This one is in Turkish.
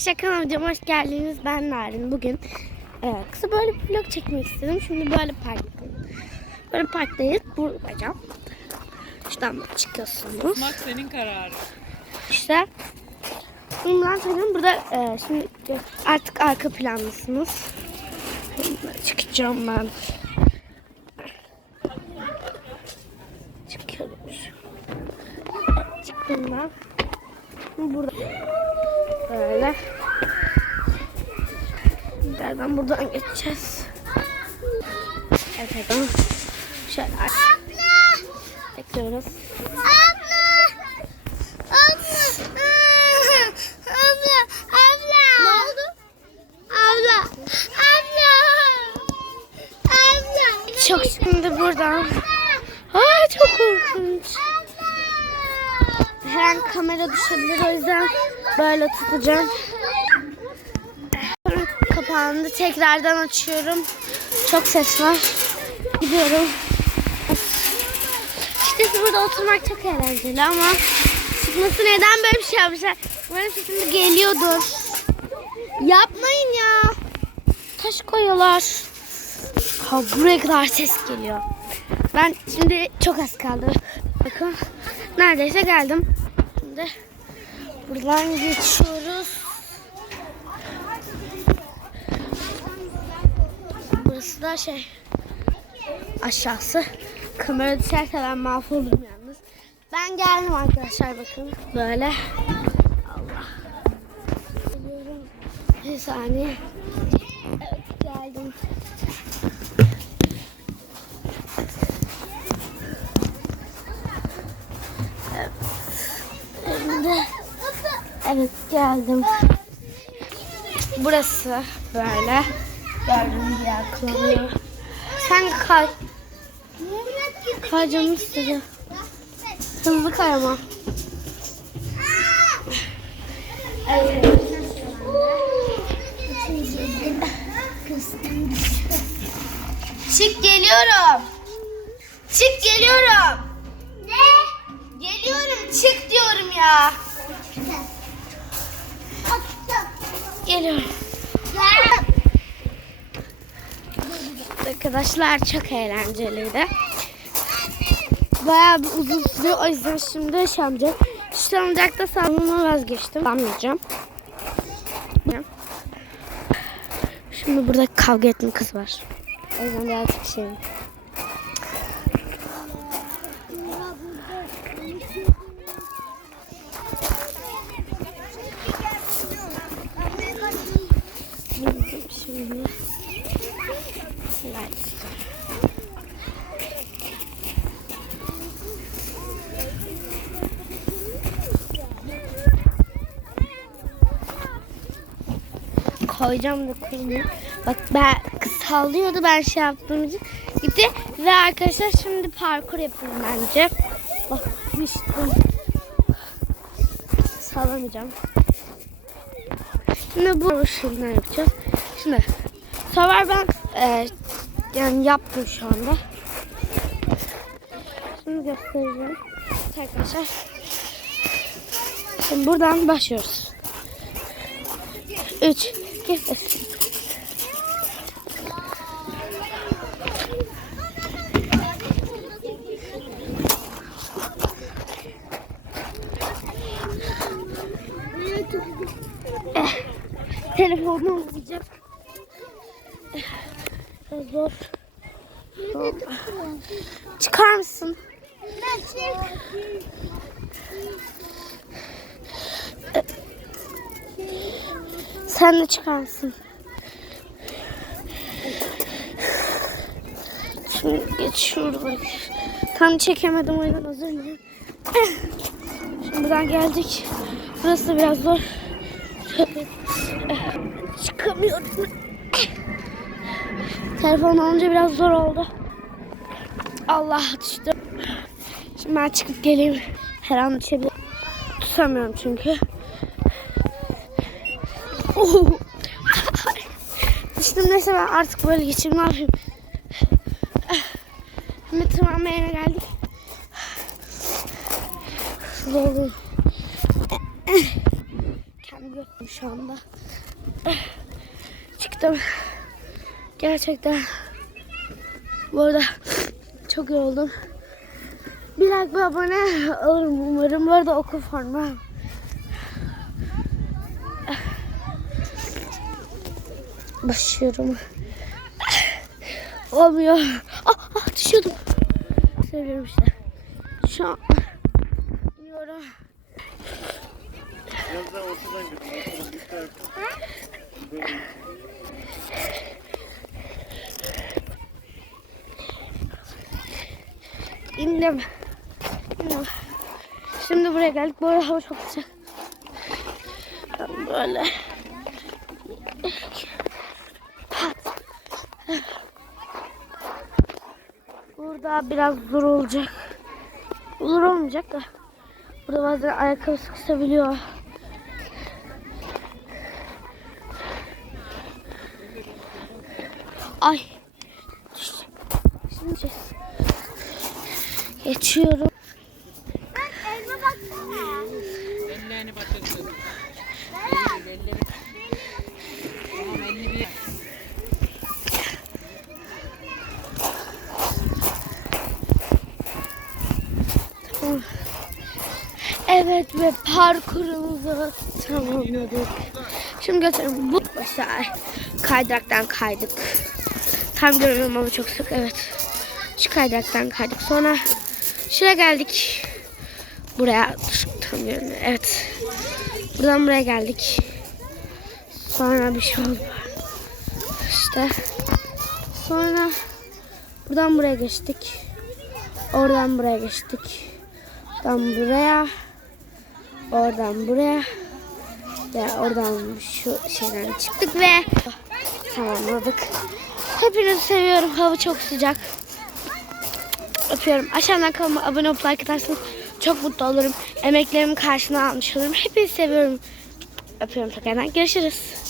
Şaka hocam hoş geldiniz. Ben Narin. Bugün e, kısa böyle bir vlog çekmek istedim. Şimdi böyle parktayım. Böyle parktayız. Buradayım. Şuradan böyle çıkıyorsunuz. Bak senin kararın. İşte bundan sonra burada e, şimdi artık arka plandasınız. Çıkacağım ben. Çıkıyorum. Çıktım ben. Burada böyle. Nereden buradan geçeceğiz? Evet. Şöyle bekliyoruz. Abla! Abla! Abla! Abla! Ne oldu? Abla! Abla! Abla! Çok şimdi buradan. Aa çok korkunç. Her an kamera düşebilir o yüzden böyle tutacağım. Kapandı. Tekrardan açıyorum. Çok ses var. Gidiyorum. İşte burada oturmak çok eğlenceli ama çıkması neden böyle bir şey yapmışlar? Umarım sesim geliyordur. Yapmayın ya. Taş koyuyorlar. Ha buraya kadar ses geliyor. Ben şimdi çok az kaldı. Bakın neredeyse geldim. Şimdi buradan geçiyoruz. Burası da şey aşağısı. Kamera düşerse ben mahvolurum yalnız. Ben geldim arkadaşlar bakın böyle. Allah. Bir saniye. Evet geldim. Şimdi evet geldim. Burası böyle. Gördüğünüz yer kullanıyor. Sen kay. Kay canım istedi. Hızlı kay ama. Evet. Çık geliyorum. Çık geliyorum. Ne? Geliyorum çık diyorum ya. Geliyorum. Gel. Arkadaşlar çok eğlenceliydi. Bayağı bir uzun sürüyor. O yüzden şimdi yapacağım. Şu salıncakta salmama vazgeçtim. Salmayacağım. Şimdi burada kavga etme kız var. O yüzden birazcık şeyim. Şimdi Lights. Koyacağım da koyayım. Bak ben sallıyordu ben şey yaptığım için gitti ve arkadaşlar şimdi parkur yapıyorum bence. Bak düştüm. Sallamayacağım. Şimdi bu şuradan yapacağız. Şimdi sefer ben e, yani yaptım şu anda. Şimdi göstereceğim. Arkadaşlar. Şimdi buradan başlıyoruz. 3, 2, 3. Telefonum olmayacak. Biraz zor. Çıkar mısın? Sen de çıkar mısın? Şimdi geç şuradan. Tam çekemedim o yüzden özür dilerim. Şimdi buradan geldik. Burası biraz zor. Çıkamıyorum. Telefon alınca biraz zor oldu. Allah düştü. Şimdi ben çıkıp geleyim. Her an düşebilir. Tutamıyorum çünkü. Oh. Ben artık böyle geçeyim ne yapayım. Şimdi tırmanma yerine geldik. Zor. Kendi götürmüş. şu anda. Çıktım. Gerçekten. Bu arada çok yoruldum. Bir like bir abone alırım umarım. Bu arada okul formu. Başlıyorum. Olmuyor. Ah, ah düşüyordum. Seviyorum işte. Şu an iniyorum. İndim. İndim. Şimdi buraya geldik. Bu hava çok sıcak. Ben Böyle. Burada biraz zor olacak. Zor olmayacak da. Burada bazen ayakkabı sıkışabiliyor. Ay. Şimdi geçiyorum. Bak elma baksana. Ellerini batırdın. Elleri. Tamam elini bir. Evet ve parkurumuzu tamamladık. Şimdi götürün bu başlar. Kaydıraktan kaydık. Tam göremiyorum ama çok sık evet. Şu kaydıraktan kaydık. Sonra şuraya geldik. Buraya tam göremiyorum. Evet. Buradan buraya geldik. Sonra bir şey oldu. İşte. Sonra buradan buraya geçtik. Oradan buraya geçtik. Oradan buraya. Oradan buraya. Ve oradan şu şeyden çıktık ve tamamladık. Hepinizi seviyorum. Hava çok sıcak. Öpüyorum. Aşağıdan kanalıma abone olup like atarsanız çok mutlu olurum. Emeklerimin karşına almış olurum. Hepinizi seviyorum. Öpüyorum tekrardan. Görüşürüz.